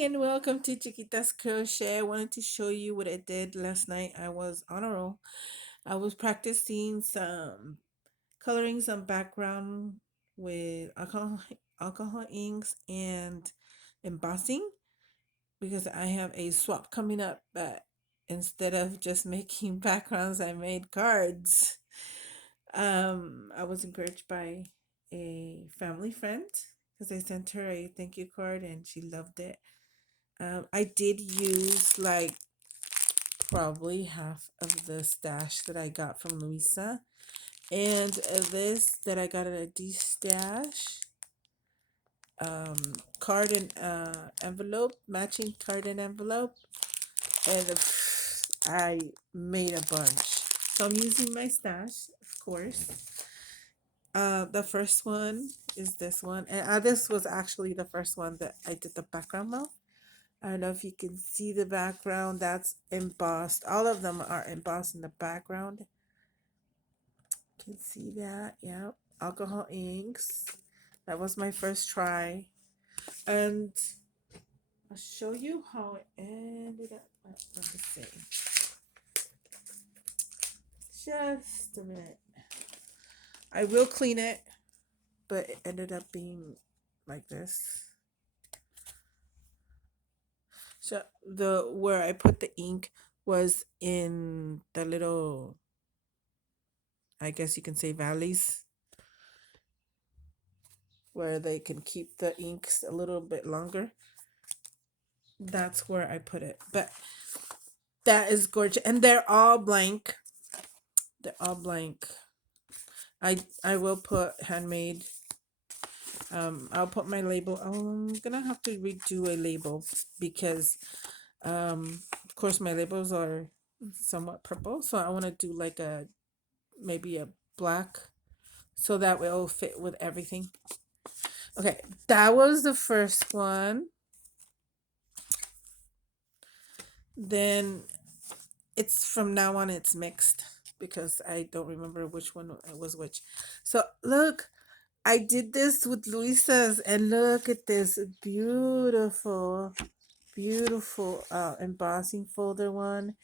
and welcome to Chiquita's Crochet. I wanted to show you what I did last night. I was on a roll. I was practicing coloring some background with alcohol inks and embossing because I have a swap coming up. But instead of just making backgrounds, I made cards. I was encouraged by a family friend because I sent her a thank you card and she loved it. I did use like probably half of the stash that I got from Louisa, and this that I got at a D stash. Card and envelope, matching card and envelope, and I made a bunch. So I'm using my stash, of course. The first one is this one, and this was actually the first one that I did the background mouth. I don't know if you can see the background. That's embossed. All of them are embossed in the background. You can see that. Yep. Alcohol inks. That was my first try. And I'll show you how it ended up. Let me see. Just a minute. I will clean it, but it ended up being like this. So the where I put the ink was in the little, I guess you can say, valleys where they can keep the inks a little bit longer. That's where I put it. But that is gorgeous. And they're all blank. They're all blank. I will put handmade. I'll put my label. I'm gonna have to redo a label because of course my labels are somewhat purple. So I wanna do like a maybe a black so that will fit with everything. Okay, that was the first one. Then it's from now on it's mixed because I don't remember which one was which. So look, I did this with Luisa's and look at this beautiful, beautiful embossing folder one.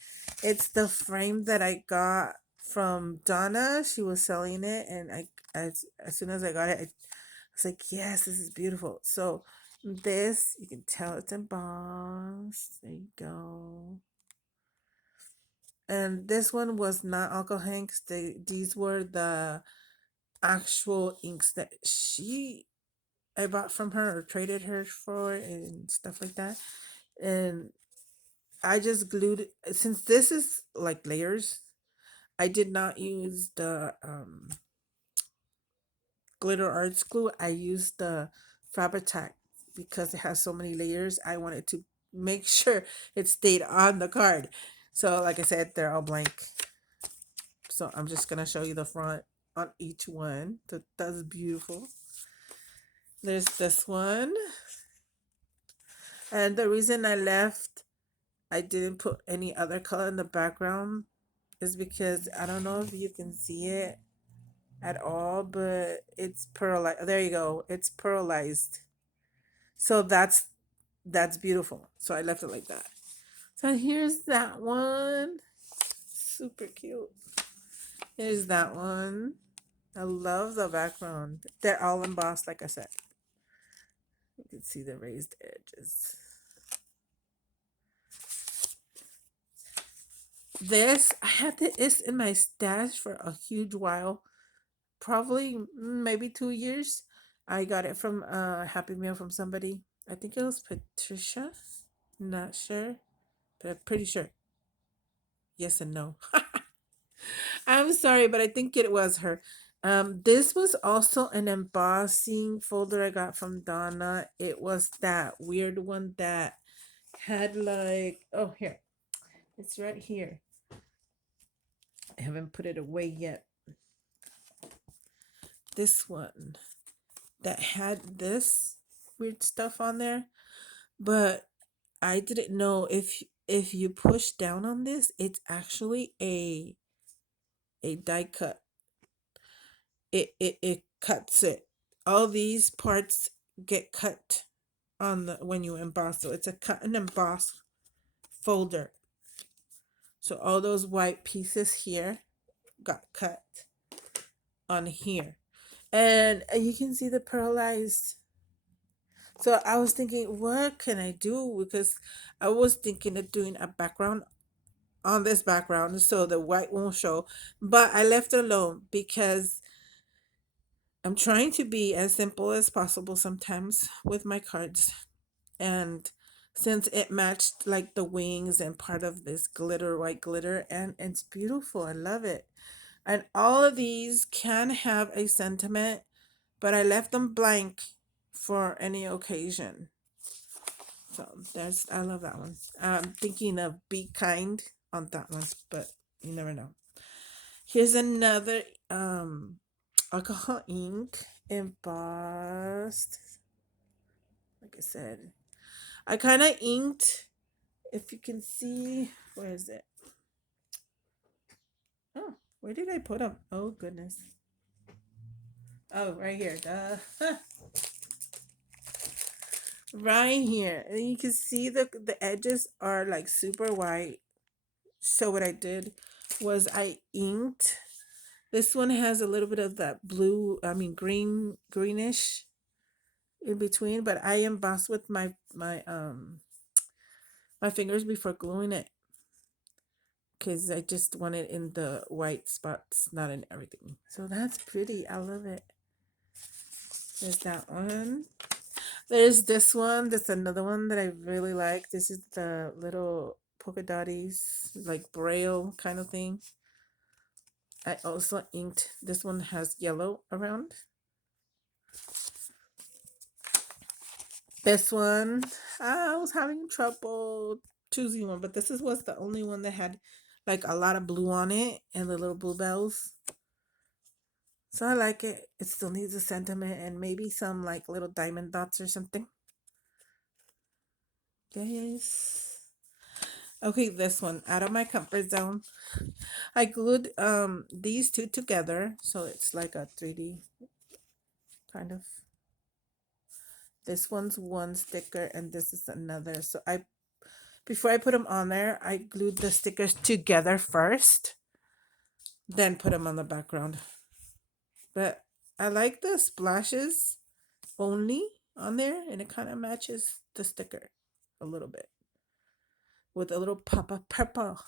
It's the frame that I got from Donna. She was selling it and as soon as I got it, I was like, yes, this is beautiful. So this, you can tell it's embossed. There you go. And this one was not alcohol inks. These were the actual inks that I bought from her or traded her for and stuff like that. And I just glued it. Since this is like layers, I did not use the glitter arts glue. I used the Fabri-Tac because it has so many layers. I wanted to make sure it stayed on the card. So like I said, they're all blank. So I'm just gonna show you the front on each one. That's beautiful. There's this one. And the reason I didn't put any other color in the background is because I don't know if you can see it at all, but it's pearlized. There you go. It's pearlized. So that's beautiful. So I left it like that. So here's that one. Super cute. Here's that one. I love the background. They're all embossed, like I said. You can see the raised edges. This, I had this in my stash for a huge while, probably maybe 2 years. I got it from a Happy Meal from somebody. I think it was Patricia. Not sure, but I'm pretty sure. Yes and no. I'm sorry, but I think it was her. This was also an embossing folder I got from Donna. It was that weird one that had like, oh, here. It's right here. I haven't put it away yet. This one that had this weird stuff on there, but I didn't know if you push down on this, it's actually a die cut. It cuts it. All these parts get cut on the when you emboss. So it's a cut and emboss folder. So all those white pieces here got cut on here. And you can see the pearlized. So I was thinking, what can I do? Because I was thinking of doing a background on this background so the white won't show. But I left it alone because I'm trying to be as simple as possible sometimes with my cards. And since it matched like the wings and part of this glitter, white glitter, and it's beautiful. I love it. And all of these can have a sentiment, but I left them blank for any occasion. So there's I love that one. I'm thinking of be kind on that one, but you never know. Here's another alcohol ink embossed. Like I said, I kind of inked. If you can see, where is it? Oh, where did I put them? Oh goodness. Oh, right here. Right here, and you can see the edges are like super white. So what I did was I inked. This one has a little bit of that blue, I mean greenish in between, but I embossed with my fingers before gluing it because I just want it in the white spots, not in everything. So that's pretty. I love it. There's that one. There's this one. That's another one that I really like. This is the little polka dotties, like braille kind of thing. I also inked. This one has yellow around. This one, I was having trouble choosing one, but this was the only one that had like a lot of blue on it and the little bluebells. So I like it. It still needs a sentiment and maybe some like little diamond dots or something. Yes. Okay, this one out of my comfort zone. I glued these two together so it's like a 3D kind of. This one's one sticker and this is another. So I before I put them on there, I glued the stickers together first, then put them on the background. But I like the splashes only on there, and it kind of matches the sticker a little bit with a little pop of purple.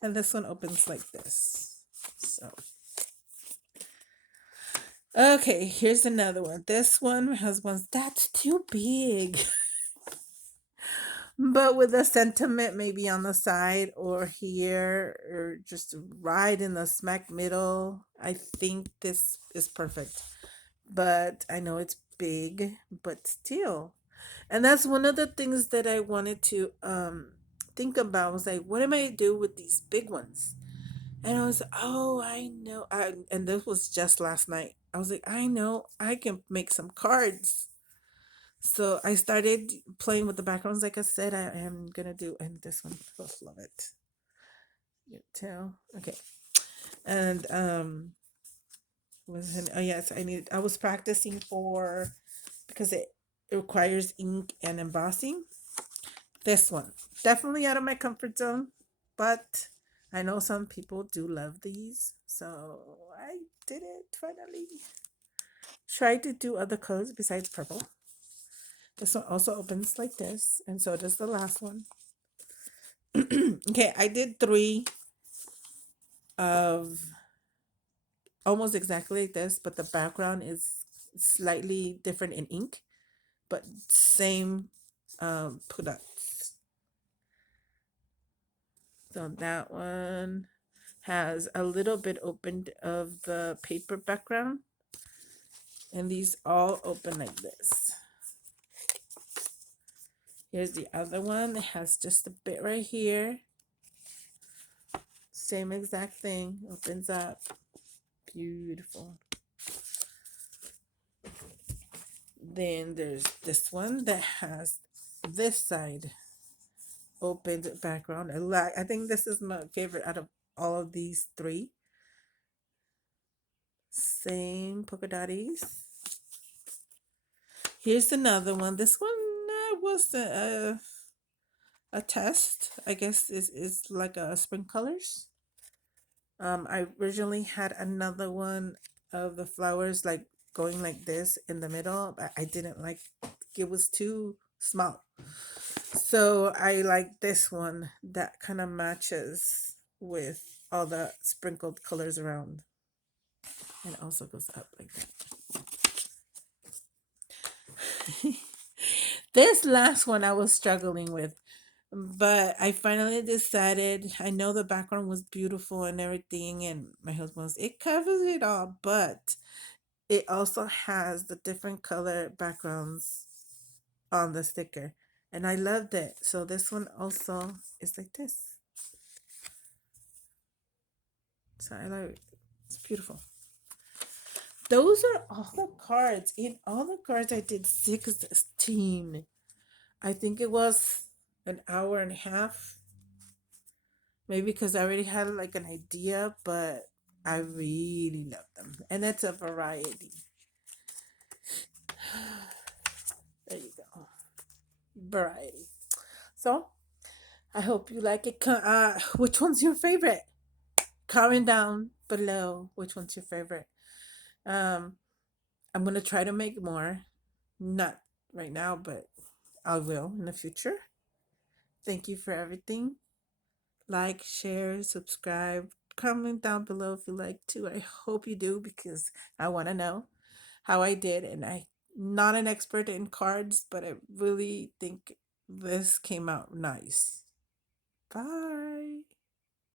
And this one opens like this. So, okay, here's another one. This one has ones that's too big. But with a sentiment maybe on the side or here or just right in the smack middle, I think this is perfect. But I know it's big, but still. And that's one of the things that I wanted to think about was like, what am I do with these big ones? And I was, oh, I know. And this was just last night. I was like, I know I can make some cards. So I started playing with the backgrounds. Like I said, I am gonna do, and this one, I love it. You tell, okay. And was oh yes, I was practicing for because it requires ink and embossing. This one definitely out of my comfort zone, but I know some people do love these, so I did it finally. Try to do other colors besides purple. This one also opens like this, and so does the last one. Okay, I did three of almost exactly like this, but the background is slightly different in ink, but same products. So that one has a little bit opened of the paper background, and these all open like this. Here's the other one. It has just a bit right here. Same exact thing. Opens up. Beautiful. Then there's this one that has this side opened background. I think this is my favorite out of all of these three. Same polka dotties. Here's another one. This one was a test. I guess is like a spring colors. I originally had another one of the flowers like going like this in the middle, but I didn't like it was too small. So I like this one that kind of matches with all the sprinkled colors around. And it also goes up like that. This last one I was struggling with, but I finally decided. I know the background was beautiful and everything, and my husband was, it covers it all, but it also has the different color backgrounds on the sticker. And I loved it. So this one also is like this. So I like it. It's beautiful. Those are all the cards. In all the cards, I did 16. I think it was an hour and a half. Maybe because I already had like an idea, but I really love them. And it's a variety. There you go. Variety. So I hope you like it. Which one's your favorite? Comment down below which one's your favorite. Um, I'm gonna try to make more. Not right now, but I will in the future. Thank you for everything. Like, share, subscribe, comment down below if you like to. I hope you do because I want to know how I did. And I'm not an expert in cards, but I really think this came out nice. Bye.